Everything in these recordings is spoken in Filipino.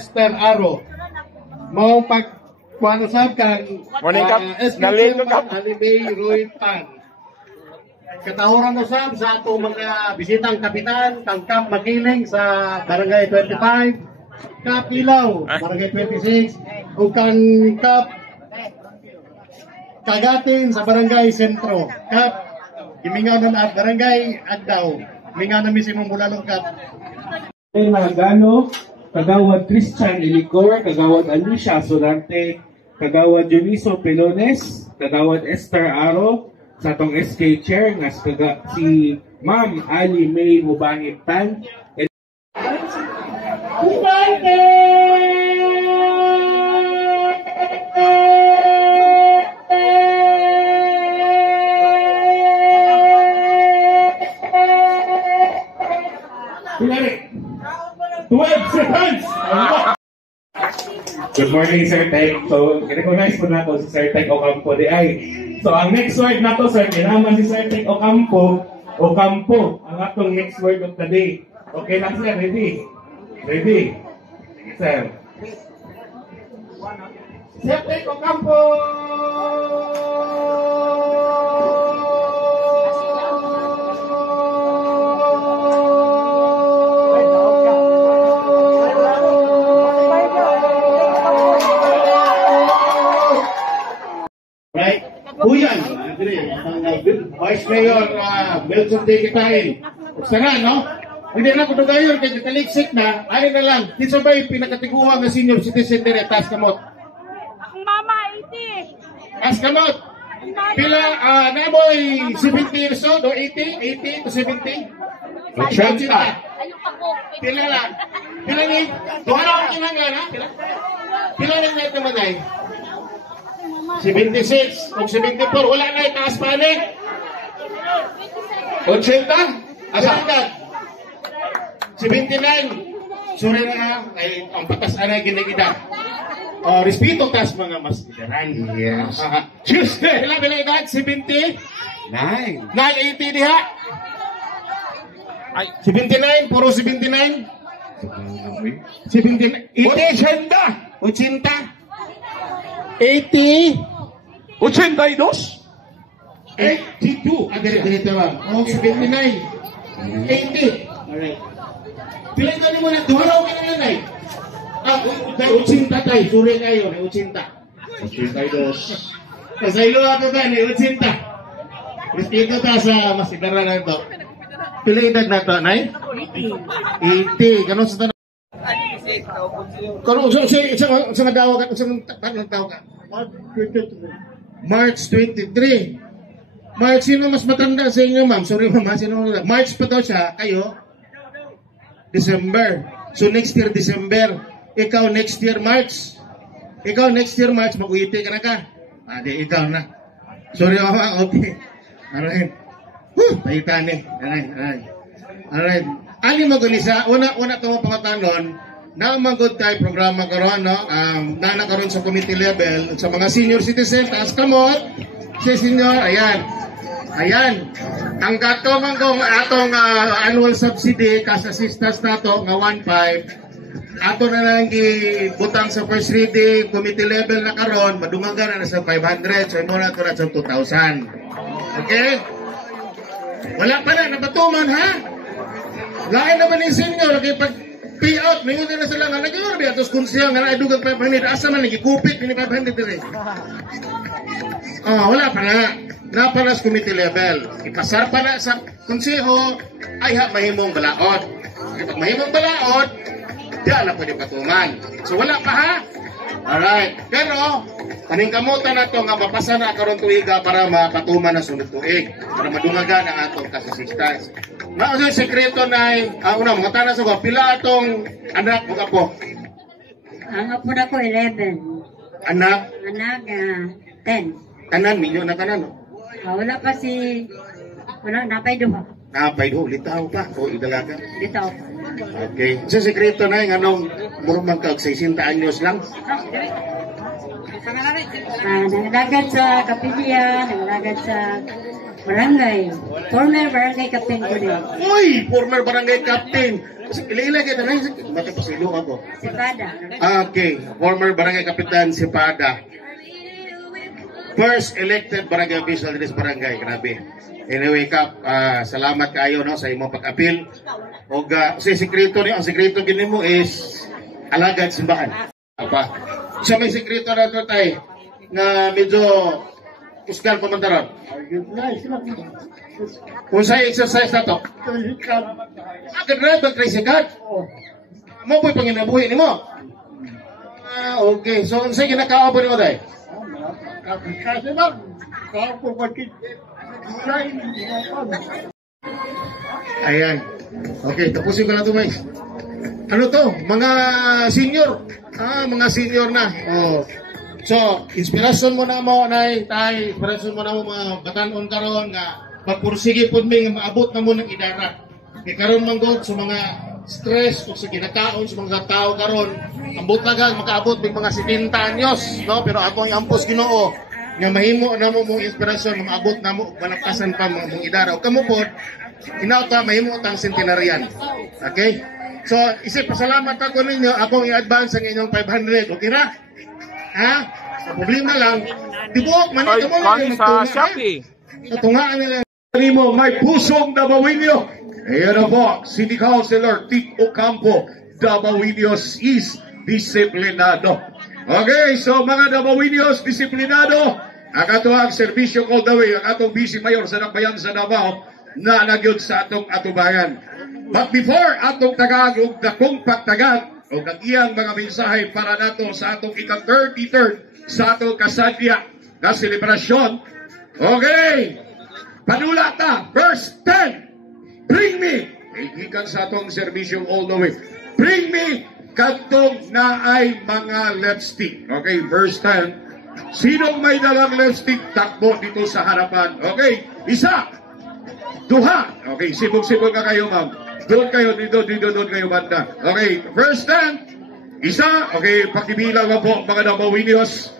Esther Aro. Mau kuan usab kang Morning Kap. Nalito Kap. Alibay Roy Pan. Katahuran usab sa ato mga bisitang kapitan kang Kap Makiling sa Barangay 25, Kap Ilaw Barangay 26 ug kang Kap Kagatin sa Barangay Sentro. Kap Gimingaw na Barangay Agdaw. Mingaw na misimong Bulalong Kap. Magano, Kagawad Christian Ilicor, Kagawad Alicia Solante, Kagawad Juniso Pelones, Kagawad Esther Aro, sa atong SK Chair, nga si Ma'am Ali May Mubangit Tan. Good morning, Sir Tek. So, recognize po na to si Sir Tek Ocampo di ay. So, ang next word na to, Sir, kinaman si Sir Tek Ocampo, ang atong next word of the day. Okay lang, Sir? Ready? Ready? Sige, Sir. Sir Tek Ocampo! Buyan, Vice Mayor Melson D. Kitain. Sana, no? Hindi na kung gayon, kaya kataliksik na, ay na lang, di sabay pinakatiguan ng senior citizen dire, taas kamot. Akong mama, 80. Taas kamot. Pila, naboy 70 years old, o 80 to 70? 80. Pila lang. Pila ni, tuhan ako kinangan, ha? Pila lang na ito manay. 76 o 74, wala na itaas pa ni 80? Asa agad? 79. Sorry na ay ang patas na ginagida. Respeto tas mga mas lideran. Yes. Tuesday, ilan na edad? 70? 9. 980 diha? 79, puro 79? 79. 80? 80? 80? 82? 82. Dire ba? Oh, 79. 80. Alright. Pila ka mo na duharaw ka na nanay. 80 tay. Suri kayo, 80. 82. Pasaylo ako ka, 80. Respeto ta sa masigara na ito. Pila edad na ito, nay? 80. Ganun sa tanong. Kung sa nagdawa ka, March 23. March, sino mas matanda sa inyo, ma'am? Sorry, ma'am, sino matanda? March pa daw siya, kayo? December. So, next year, December. Ikaw, next year, March. Ikaw, next year, March, mag-uiti ka na ka. Di, ikaw na. Sorry, mama, okay. Alright. Pahitani. Alright. Ali magunisa, una ito pangatanon, na manggod tayo programa karon, no? Nana karon sa committee level, sa mga senior citizen, taas kamot, si senior, ayan. Ang gato manggong atong annual subsidy, kas assistance nato, nga 1.5, ato na lang ibutang sa first reading, committee level na karon, madumagan na sa 500, so muna ito na sa 2,000. Okay? Wala pa na, nabatuman, ha? Lain naman yung senior, okay, pag payout, may na sila nga, nag-iorbi, atos kung siya nga naidugang 500, asa man, nagikupit, ini 500 din. Wala pa na. Napalas committee level. Ipasar pa na sa konseho, ay mahimong balaod. Pag mahimong balaod, diyan na pwede patuman. So wala pa, ha? Alright. Pero, kaning kamutan na ito nga mapasa na karon tuiga para mapatuman na sunod tuig. Para madungagan ang atong kasasistans. Nausay sekreto na una, mga tanas ako, pila atong anak mo po? Ang apo na ko 11. Anak? Anak 10. Tanan, minyo na tanan, no? Wala pa si... Wala, napay duha. Napay duha, litaw pa. O, idalaga. Dito. Okay. Sa sekreto na yung anong murumang kag 60 anyos lang? Nangalagat sa Kapilya, nangalagat sa Barangay. Former barangay captain ko din. Uy, former barangay captain. Kasi kilala kita na yun. Bakit pasilong ako? Si Pada. Okay, former barangay kapitan si Pada. First elected barangay official din sa barangay. Grabe. Anyway, Kap, salamat kayo no, sa imong pag-apil. O si sekreto niyo, ang sekreto gini mo is alagad simbahan. Apa? Sa may sekreto na ito tayo na medyo kusgal pamandaran. Kung sa exercise na to, agad tricycle. Mo po'y panginabuhi ni mo. Okay. So, kung sa'yo ginakawa po ni mo tayo? Kasi lang, ako bakit Ayan. Okay, tapusin ko na ito, guys. Ano to? Mga senior. Mga senior na. Oh. So, inspirasyon mo na mo, Nay, Tay. Inspirasyon mo na mo mga batanon karon nga pagpursige po may maabot na mo ng idara. Kaya karon manggod sa mga stress o sa ginakaon sa mga tao karon, ambot tagang makaabot ng mga 70 anyos, no? Pero ako ang ampos Ginoo nga mahimo na mo mong inspirasyon na maabot na mo malakasan pa mong idara. O kamo pod inauta mahimo tang centenarian. Okay? So, isip pasalamat ako ninyo, akong i-advance ang inyong 500. Okay ra? Ha? Sa problema lang, tibuok man ito mo lang sa Shopee. tungaan nila. Mo, may pusong Dabawinyo. Ayan na po, City Councilor Tik Ocampo, Dabawinyos is disiplinado. Okay, so mga Dabawinyos, disiplinado. Ang ato ang servisyo called the way, ang atong Vice Mayor sa Nakbayan sa Davao, na nagyod sa atong atubayan. But before atong tagag ug dakong pagtagag o iyang mga mensahe para nato sa atong ika-33rd sa atong kasadya na selebrasyon. Okay, panula ta, verse 10. Bring me, igikan sa atong servisyo all the way. Bring me kadtong na ay mga lipstick. Okay, verse 10. Sinong may dalang lipstick, takbo dito sa harapan. Okay, isa, duha. Okay, sibog-sibog ka kayo, ma'am. Doon kayo, doon kayo banda. Okay, verse 10. Isa, okay, pakibilang mo po mga Dabawinios.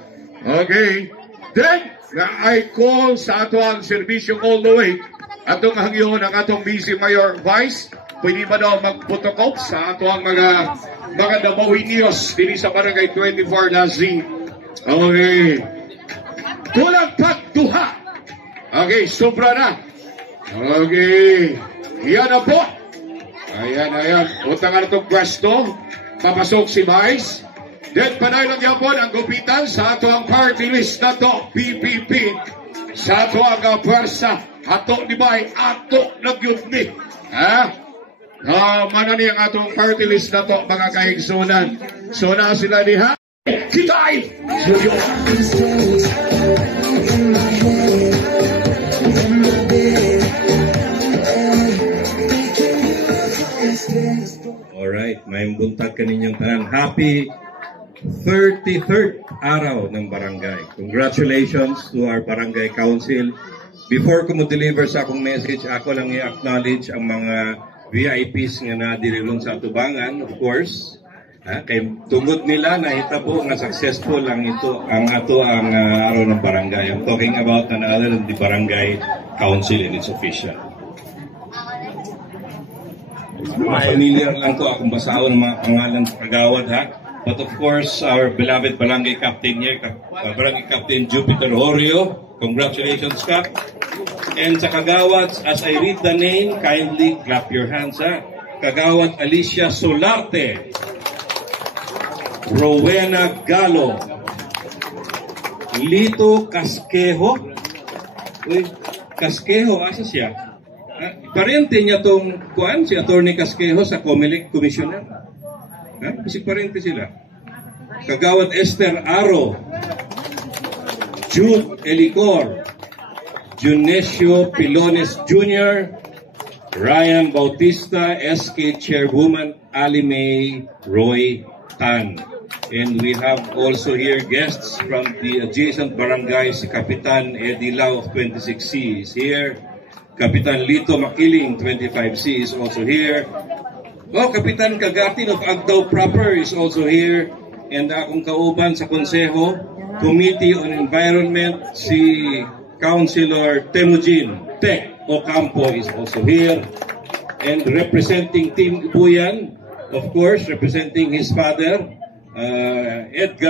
Okay, then, nga I call sa ato ang servisyo all the way. Atong hangyon ang atong Vice Mayor Vice. Pwede ba daw mag-photocop sa ato ang mga Dabawinios dili sa Barangay 24 na Z. Okay. Kulang pa duha. Okay, sobra na. Okay. Yan na po. Ayan. Utangan itong pwesto. Papasok si Vice. Then panay lang yapon ang gupitan sa ato ang party list na to, PPP. Sa ato ang pwersa. Ato di ba ay ato nagyud ni. Ha? Mana ni ang atong party list na to, mga kahigsunan. So na sila diha. Kita ay! Alright, may buntag kaninyong tanan. Happy 33rd araw ng barangay. Congratulations to our barangay council. Before ko mo-deliver sa akong message, ako lang i-acknowledge ang mga VIPs nga nadirilon sa atubangan, of course. Kay tungod nila na hitabo nga successful ang ito ang araw ng barangay. I'm talking about none other than the barangay council and its official. Familiar lang ko akong basahon ng mga pangalan sa kagawad ha. But of course, our beloved barangay captain here, barangay captain Jupiter Horio. Congratulations, Kap. And sa kagawad, as I read the name, kindly clap your hands ha. Kagawad Alicia Solarte. Rowena Galo, Lito Casquejo. Uy, Casquejo, asa siya? Parente niya tong kuan, si Attorney Casquejo sa Comelec Commissioner. Kasi parente sila. Kagawad Esther Aro, Jude Elicor, Junesio Pilones Jr., Ryan Bautista, SK Chairwoman Ali May Roy Tan. And we have also here guests from the adjacent barangays. Kapitan Eddie Lau of 26C is here. Kapitan Lito Makiling, 25C is also here. Kapitan Kagatin of Agdao Proper is also here. And akong kauban sa Konseho, Committee on Environment, si Councilor Temujin Tech Ocampo is also here. And representing Team Ibuyan, of course, representing his father, Ed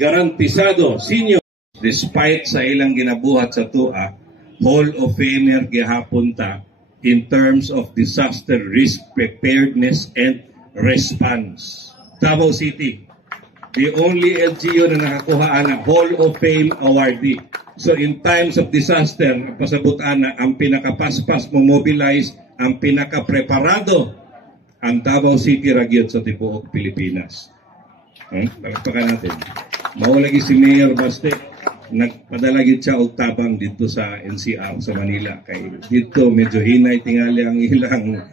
Garantisado Senior. Despite sa ilang ginabuhat sa TUA, Hall of Famer gihapon ta in terms of disaster risk preparedness and response. Davao City, the only LGU na nakakuha ng Hall of Fame awardee. So in times of disaster, pasabot-an na ang pinakapaspas mo mobilize, ang pinakapreparado ang Davao City ragyod sa tibuok Pilipinas. Palagpakan natin. Maulagi si Mayor Baste, nagpadala gid siya og tabang dito sa NCR sa Manila. Kay dito medyo hinay tingali ang ilang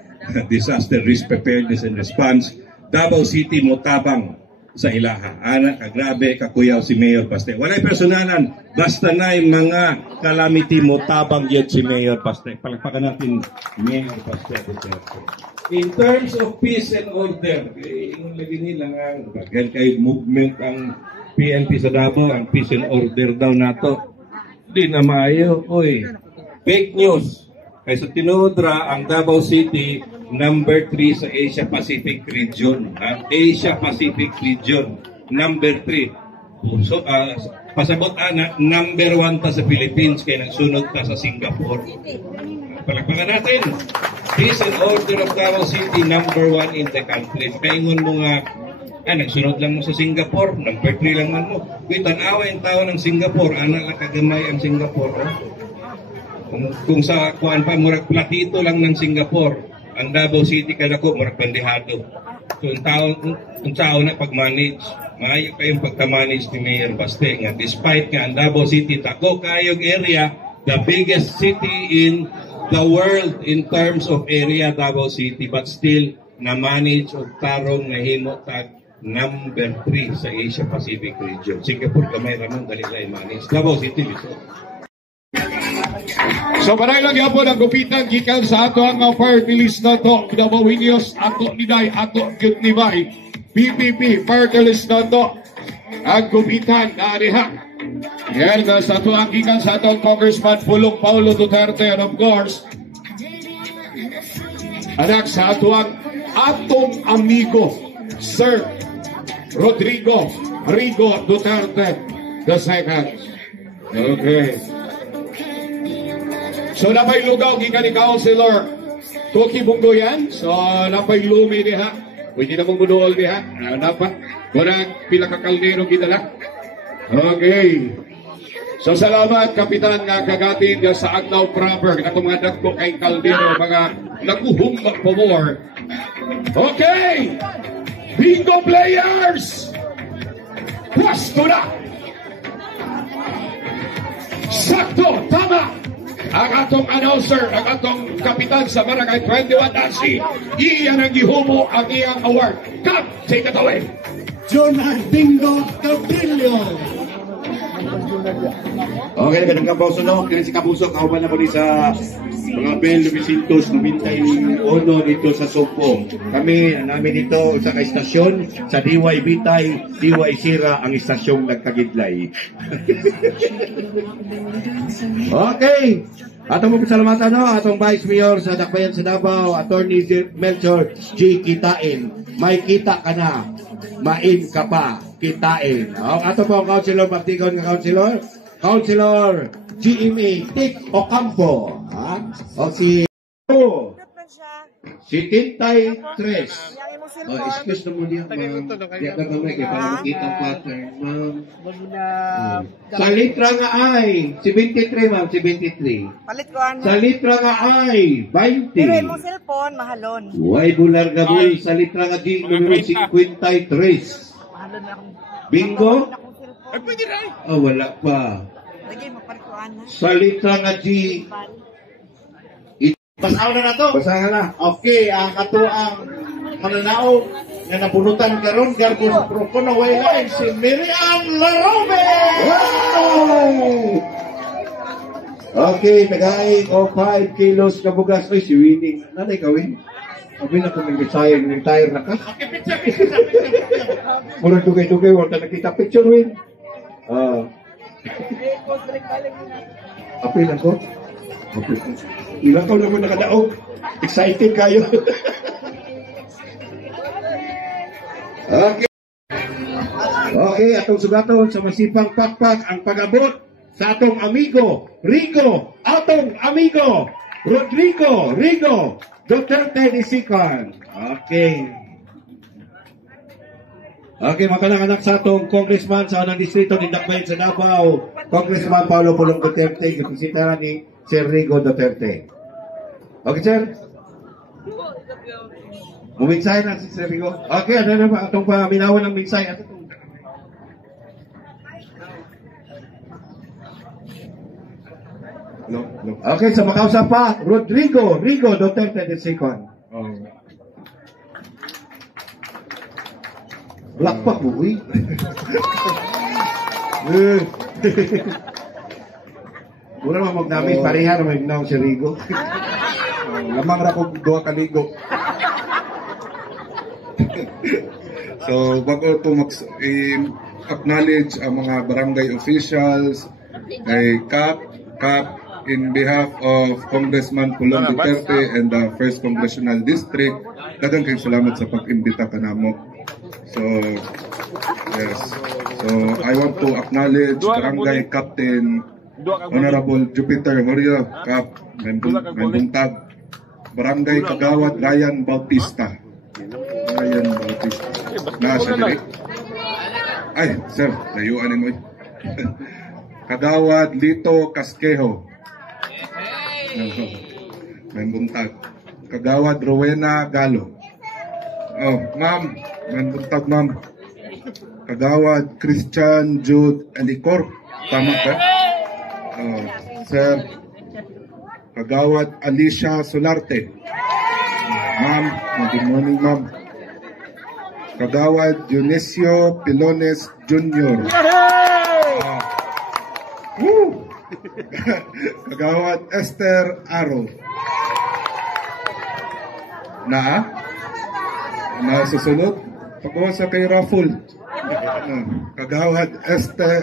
disaster risk preparedness and response. Davao City mo tabang sa ilaha. Ana, kagrabe, kakuyaw si Mayor Baste. Walay personalan, basta na yung mga calamity mo, tabang yun si Mayor Baste. Palagpakan natin, Mayor Baste. In terms of peace and order, yung lagi nila nga, bagay kayo movement ang PNP sa Davao, ang peace and order daw nato. Di na maayo, oy. Fake news. Kaya sa tinudra, ang Davao City, number 3 sa Asia Pacific region. Asia Pacific region, number 3. So, pasabot na, number 1 ta sa Philippines, kaya nagsunod ta sa Singapore. Palagpakan natin. Peace and order of Davao City, number 1 in the country. Paingon mo nga, nagsunod lang mo sa Singapore, number 3 lang man mo. Tanawa yung tao ng Singapore, anak lang kagamay ang Singapore. Kung sa kuan pa, murag platito lang ng Singapore, ang Davao City kadako murag bandihado. So ang tao na pag-manage, maayo kayong pagka-manage ni Mayor Baste nga despite nga ang Davao City tako kayog area, the biggest city in the world in terms of area, Davao City, but still na-manage og tarong nahimo tag number 3 sa Asia Pacific region. Singapore kamay ramon dali sa i-manage. Davao City dito. So maray lang yapon ang gupitan gikan sa ato ang party list na to. Davao Indios, ato niday, ato gyud nibay. PPP, party list na to. Ang gupitan na ariha. Yan sa ato ang gikan sa ato Congressman Pulong Paulo Duterte, and of course, anak sa ato ang atong amigo, Sir Rodrigo Rigo Duterte II. Okay. So napay lugaw gikan ni Councilor Cookie Bunggoyan. So napay lumi diha. Pwede na mong bunuol diha. Napa. Kurang pila ka kaldero gidala. Okay. So salamat Kapitan nga kagatin nga sa Agnaw proper. Katong mga dagko kay kaldero mga nakuhong pabor. Okay. Bingo players. Pwesto na. Sakto. Tama. Ang atong announcer, ang atong kapitan sa Barangay 21 Nancy, iyan ang gihumo ang iyang award. Come, take it away. Jonah Bingo Cabrillo. Okay, ganang kapuso no, kaya si Kapuso, kauban na po sa mga Bel Lumisintos, 91 dito sa Sugpo. Kami, namin dito sa istasyon, sa DY Bitay, DY Sira, ang istasyong nagkagidlay. Okay, atong mo pasalamatan no, atong Vice Mayor sa Dakbayan sa Davao, Attorney Melchor G. Kitain. May kita ka na, main ka pa, kitain. Ato po ang Councilor, Baktikon nga Councilor GMA Tic Ocampo. O si 73. Excuse na mo niya, ma'am. Di ka gamay, kaya para makita ang pattern, ma'am. Sa litra nga ay, 73, ma'am, 73. Palit ko ano. Sa litra nga ay, 20. Pero yung cellphone, mahalon. Huwag bular nga boy, sa litra nga di, numero 53. Mahalon na akong... Bingo? Ay, pwede na. Oh, wala pa. Lagi, maparikuan na. Sa litra nga di, Basaw na to. basahan na. Okay, ang katuang mananaog na nabunutan karon garbo sa Procono Wayline si Miriam Larome. Wow! Okay, nag-aig o 5 kilos na bugas. Ay, si Winnie. Nanay gawin. Sabi na kung nag-retire, retire na ka. Murang dugay-dugay, wala ka nakita picture, Win. Apil ako. Ilang taon naman nakadaog. Excited kayo. Okay. Okay, atong sugaton sa masipang pakpak ang pag-abot sa atong amigo Rigo, atong amigo Rodrigo Rigo Duterte II. Okay. Okay, makanak-anak sa atong congressman sa anang distrito ni Dakbayan sa Davao, Congressman Paulo Pulong Duterte, ipisitaran ni Sir Rigo Duterte. Okay, sir? Muminsay na si Sir Rigo. Okay, ano na ba atong paminawan ng minsay? Okay, sa makausap pa, Rodrigo Rigo Duterte II. Black pa po, uy. Mura naman magnamin, pareha naman yung si Rigo. Lamang ra ko duha kaligo. So, bago ito acknowledge ang mga barangay officials, kay CAP, in behalf of Congressman Pulong Duterte and the 1st Congressional District, daghang kayong salamat sa pag-imbita ka namo. So, yes. So, I want to acknowledge Barangay Captain Honorable Jupiter Horio, Cap, Membuntag, Barangay Kagawad Ryan Bautista. Ryan Bautista. Nasa dili. Ay, sir, layuan mo. Kagawad Lito Casquejo. Membuntag. Kagawad Rowena Galo. Oh, ma'am, Membuntag, ma'am. Kagawad Christian Jude Alicor. Tama ka? Oh, sir. Kagawad Alicia Solarte. Ma'am, good morning, ma'am. Kagawad Dionisio Pilones Jr. Kagawad Esther Aro. Susunod? Pagawa sa kay Raffle. Kagawad Esther,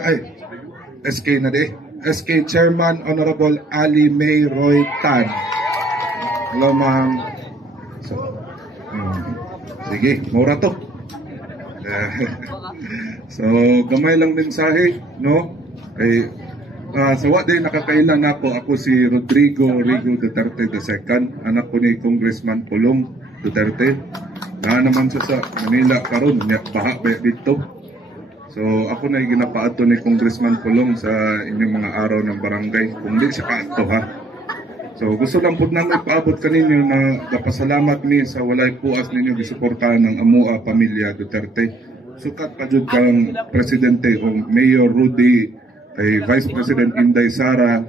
SK na di. SK Chairman Honorable Ali May Roy Tan. Hello, ma'am. So, sige, mura to. So, gamay lang mensahe, no? Kay sawa din nakakailan ako si Rodrigo Rigo Duterte II, anak ko ni Congressman Pulong Duterte. Na naman siya sa Manila karon, baha ba dito. So ako na ginapaato ni Congressman Pulong sa inyong mga araw ng barangay, kung di siya kaato ha. So gusto lang po namin ipaabot kaninyo na napasalamat ni sa walay puas ninyo gisuportahan ng Amua Pamilya Duterte. Sukat pa jud kang Presidente o Mayor Rudy, kay Vice President Inday Sara,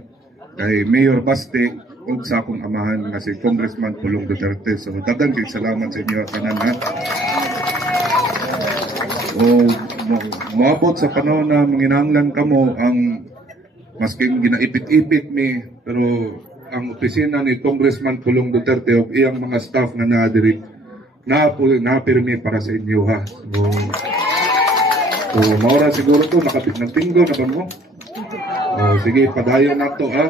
kay Mayor Baste, o sa akong amahan nga si Congressman Pulong Duterte. So daghang salamat sa inyo tanan ha. Moabot sa panahon na manginahanglan kamo ang masking ginaipit-ipit mi, pero ang opisina ni Congressman Pulong Duterte o iyang mga staff na naadiri napirmi para sa inyo ha. So maura siguro to nagtinggo na ba mo? Sige, padayon na to ha.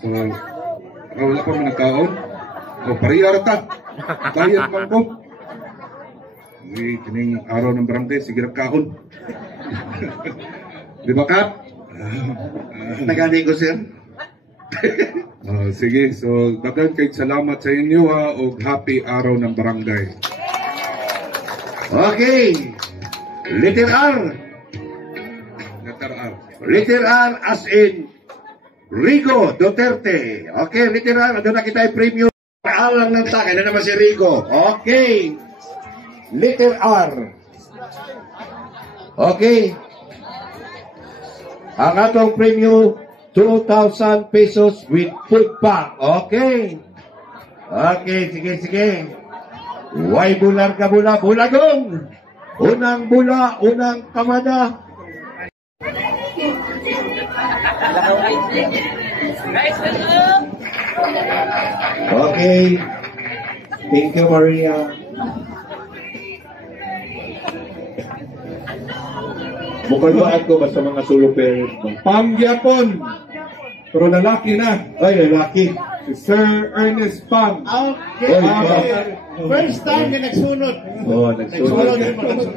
So wala pa man nagkaon. Pariya ra ta. Bayad man ko. Kining araw ng barangay, sige na kaon. Di ba, Kap? Nagaling ko, sir. Sige, so daghang kay salamat sa inyo ha, o happy araw ng barangay. Okay. Letter R. Letter R. Letter R as in Rigo Duterte. Okay, letter R. Doon na kita i-premium. Paalang ng takay na naman si Rigo. Okay. Letter R. Okay. Ang atong premium, 2,000 pesos with food pack. Okay. Okay, sige. Way bular ka bula, bulagong. Unang bula, unang kamada. Okay. Thank you, Maria. Mukhang doon ko basta mga solo parents. Pangyapon. Pero lalaki na. Ay, lalaki. Sir Ernest Pam. Okay. First time na nagsunod. Oh, Nagsunod. nagsunod.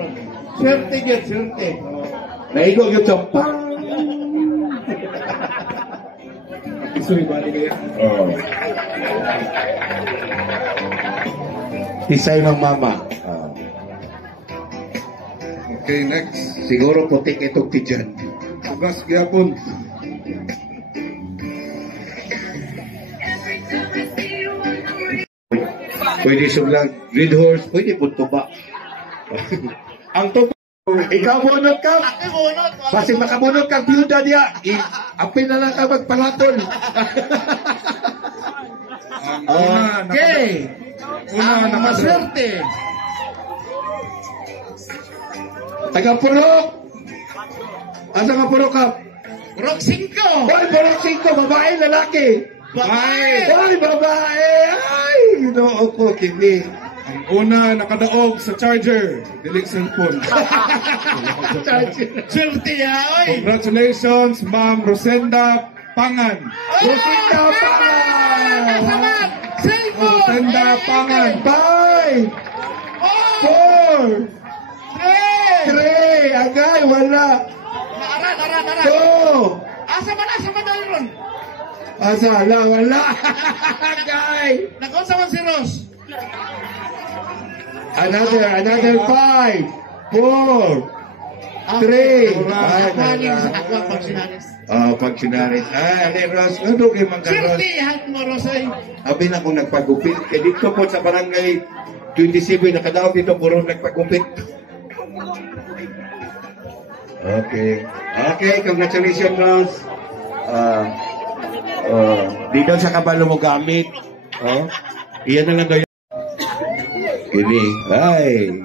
Swerte yun, swerte. Naigo yung champang. Isuy ba niya? Oh. Isay ng mama. Okay, next. Siguro putik itong tijan. Sugas gyapon. Pwede sumlang red horse, pwede po tuba. Ang tuba, ikaw bunot ka. Kasi makabunot kang byuda niya. Apin na lang ka magpalatol. Okay. Una, Maswerte. Taga-purok. Asa nga purok ka? Rock 5. Hoy, purok 5, babae, lalaki. Hoy, babae. Ay, ginoo ko, kini. ang una nakadaog sa charger, dili cellphone. Swerte ya, oy. Congratulations, Ma'am Rosenda Pangan. Rosita Pangan. Rosenda Pangan. Bye. 4. 3. Agay, wala. Ara. 2. Asa man ron? Asa, wala. Agay. Nakonsa man si Ros. Another 5. 4. 3. Pagsionaris. Ross. Ano kayo mga Ross? Swerte, hat mo, Ros, ay. Abi na kung nagpagupit. Kaya dito po sa barangay 27, nakadaog dito puro nagpagupit. Okay. Okay, congratulations, Ross. Dito sa kabalo mo gamit. Iyan na lang daw. Gini. Ay.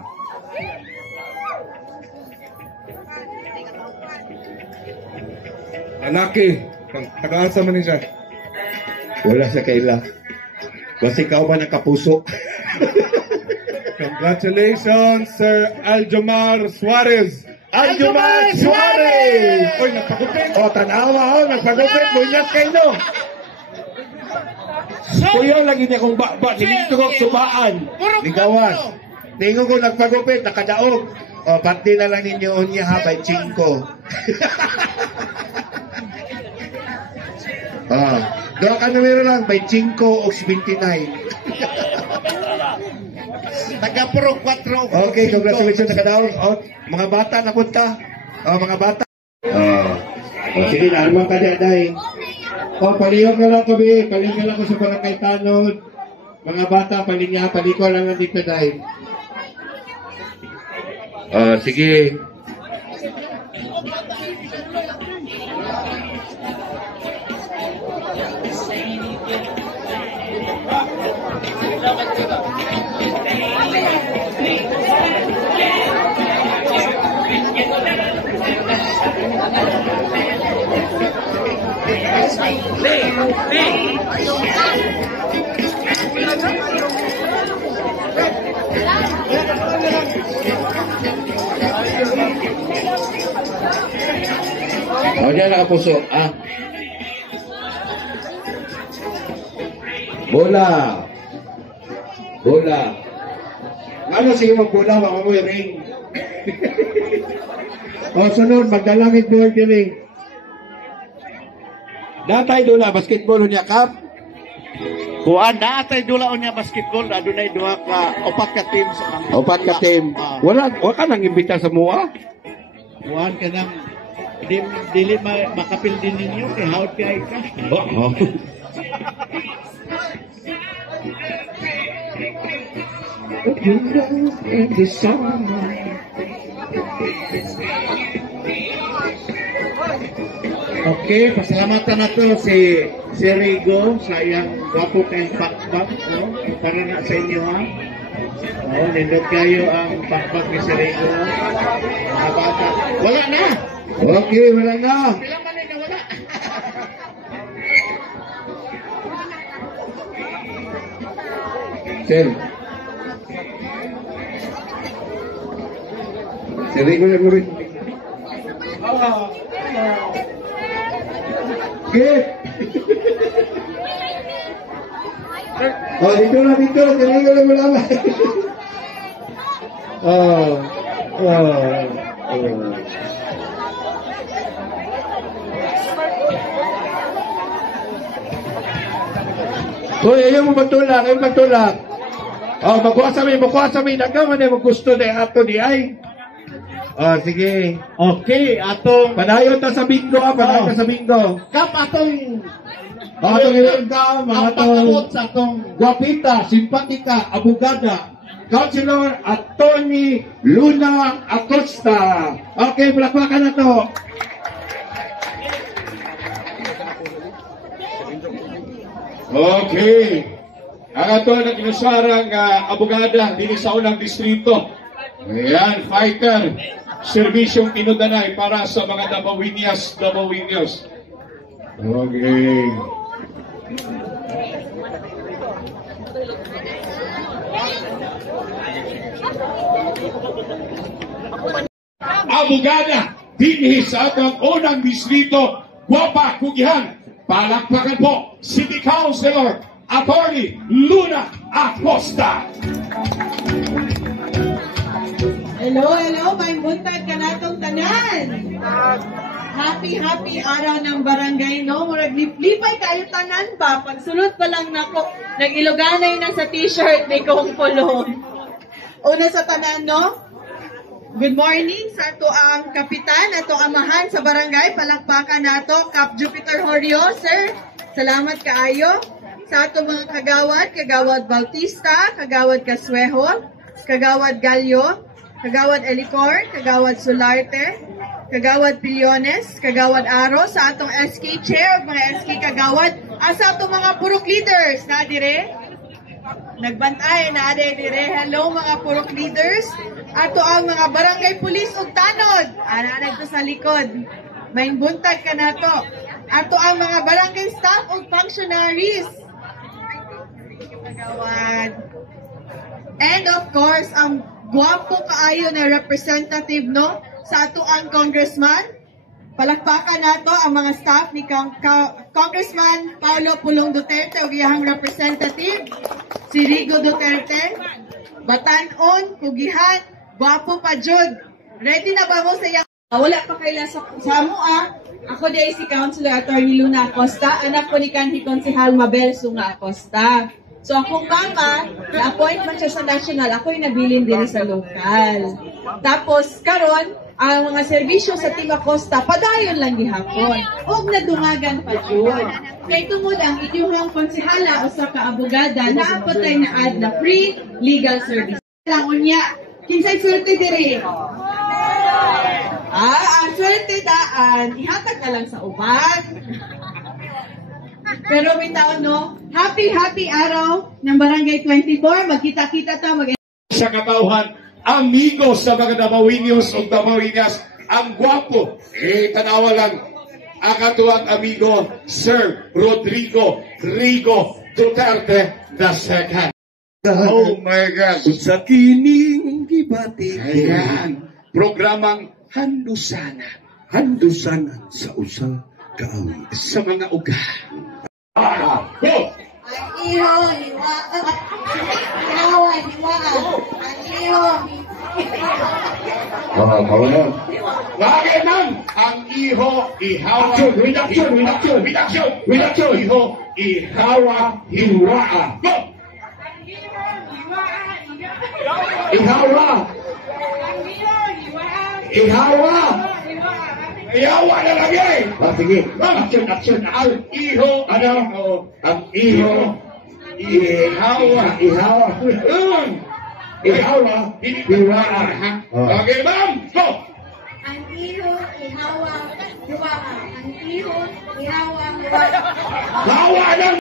Lalaki. Taga-asa man niya. Wala sa kaila. Basta ikaw ba nakapuso? Congratulations, Sir Aljomar Suarez. Aljomar Suarez! Oy, nagpagupit. Tanawa, nagpagupit. Bunyat kayo, no? Kuya, lagi niya kung nilito ko subaan. Ligawan. Tingin ko nagpagupit, nakadaog. Pati na lang ninyo niya ha, by 5. Doa ka numero lang, by 5 o 29. Taga-puro 4. Okay, congratulations, nakadaog. Mga bata na punta. Mga bata. Sige na, armang ka day. Palihog na lang kami. Palihog na lang ko sa barangay Tanod. Mga bata, paliko lang lang dito day. Sige. Diyan nakapuso. Bola. Ano sige magbola, baka mo ring. Sunod, magdalangit board galing. Datay doon na, basketball niya, Kap. Kuan na atay dula unya basketball, adunay duha ka 4 ka team sa kampo. 4 ka team. Wala ka nang imbita sa mua. Kuan ka nang dili makapil din ninyo kay haut kay ka. In the summer. Okay, pasalamatan na to si Rigo sa iyang gwapo kayong pakbak, no? Para na sa inyo, ha? Nindot kayo ang pakbak ni si Rigo. Mga bata. Wala na! Okay, wala na. Ilang man na wala? Sir. Si Rigo na mo rin. Get! Oh, dito na. Tinigil na mo naman. Hoy, ayaw mo magtulak. Oh, magkuha sa may nagaman eh, maggusto na ato di ay. Oh, sige. Okay, atong Padayon ta sa bingo, padayon ta sa bingo. kap atong Atong ilinda, mga pagkakot sa atong Guapita, simpatika, abogada, Councilor Attorney Luna Acosta. Okay, palakpakan na to. Okay. Ang ato na kinusarang abogada din sa unang distrito. Ayan, fighter. Serbisyong kinudanay para sa mga Dabawinias. Okay. Abogada, dinhi sa atong unang distrito, Guapa, Kugihan. Palakpakan po, City Councilor, Attorney Luna Acosta. Hello, may buntag ka natong tanan. Happy araw ng barangay, no? Murag lipay kayo tanan ba? Pagsulot pa lang nako, nag-iloganay na sa t-shirt ni Kong Pulong. Una sa tanan, no? Good morning sa ato ang kapitan, ato amahan sa barangay. Palakpakan nato, Cap Jupiter Horio, sir. Salamat kaayo. Sa ato mga Kagawad Bautista, Kagawad Casuejo, Kagawad Gallo, Kagawad Elicor, Kagawad Solarte, Kagawad Pillones, Kagawad Aro, sa atong SK Chair, mga SK Kagawad, sa atong mga purok leaders, na dire? Nagbantay, na dire. Hello mga purok leaders, ato ang mga barangay pulis ug tanod, ananag to sa likod, may buntag ka na to. Ato ang mga barangay staff ug functionaries, Kagawad. And of course, ang guwapo kaayo na representative, no? Sa ato ang congressman. Palakpakan nato ang mga staff ni Congressman Paulo Pulong Duterte ug iyang representative, si Rigo Duterte. Batan-on, Kugihan, guwapo pa jud. Ready na ba mo sa iyang... Wala pa kaila sa amo, Ako di si Councilor Attorney Luna Acosta, anak ko ni Kanhi Konsehal Mabel Sunga Acosta. So akong mama, na-appoint man siya sa national, ako yung nabilin din sa local. Tapos karon ang mga serbisyo sa Team Acosta, padayon lang gihapon. Huwag nadungagan pa yun. Kay tungod ang inyong konsehala o sa kaabogada, naapatay na ad na free legal service. Lang unya, kinsay swerte diri. Ang swerte daan, ihatag na lang sa uban. Pero bitaw, no? Happy araw ng Barangay 24. Magkita-kita ta. Sa katauhan, amigo sa mga Dabawinios o Dabawinias, ang gwapo, tanawa lang, ang atuang amigo, Sir Rodrigo Duterte II. Oh my God. Sa kining gibati ko. Ayan. Programang Handusanan sa usa kaawit. sa mga uga. Go! Iho, hiwa. Hiwa, hiwa. Iho, Bagay man, ang iho, ihawa, reduction, iho, ihawa, hiwaa. Go! Ihawa na lagi! Sige. Action. Ang iho, ang iho, ihawa, hiwaa. Okay, ma'am, go! ang iho, ihawa, hiwa. Ang iho, ihawa, hiwa. Hawa na!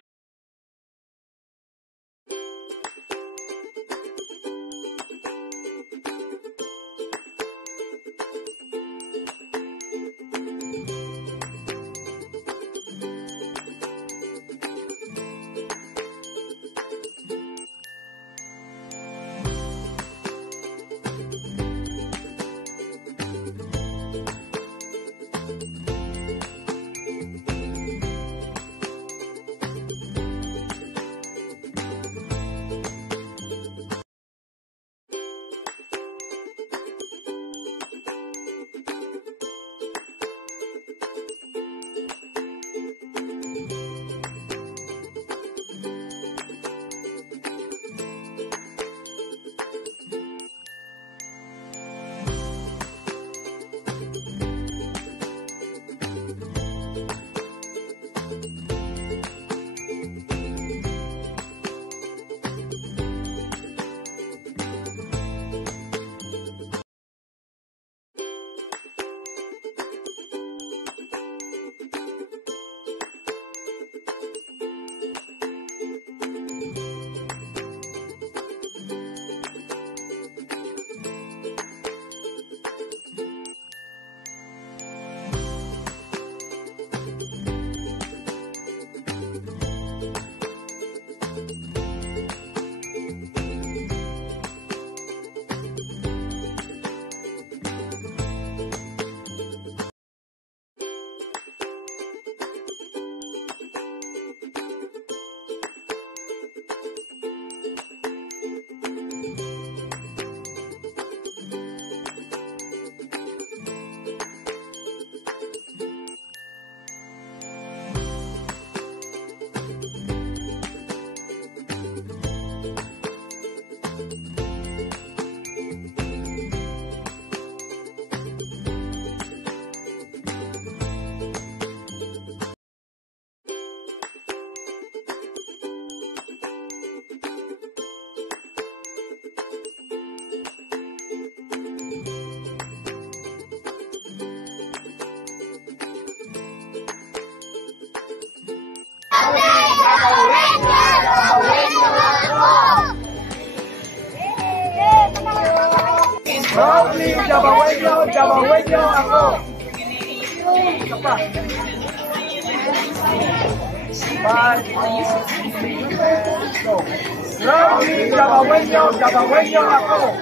Proudly Dabawenyo, Dabawenyo ako. Isa pa. 5, 4, 3, go. Proudly Dabawenyo, Dabawenyo ako.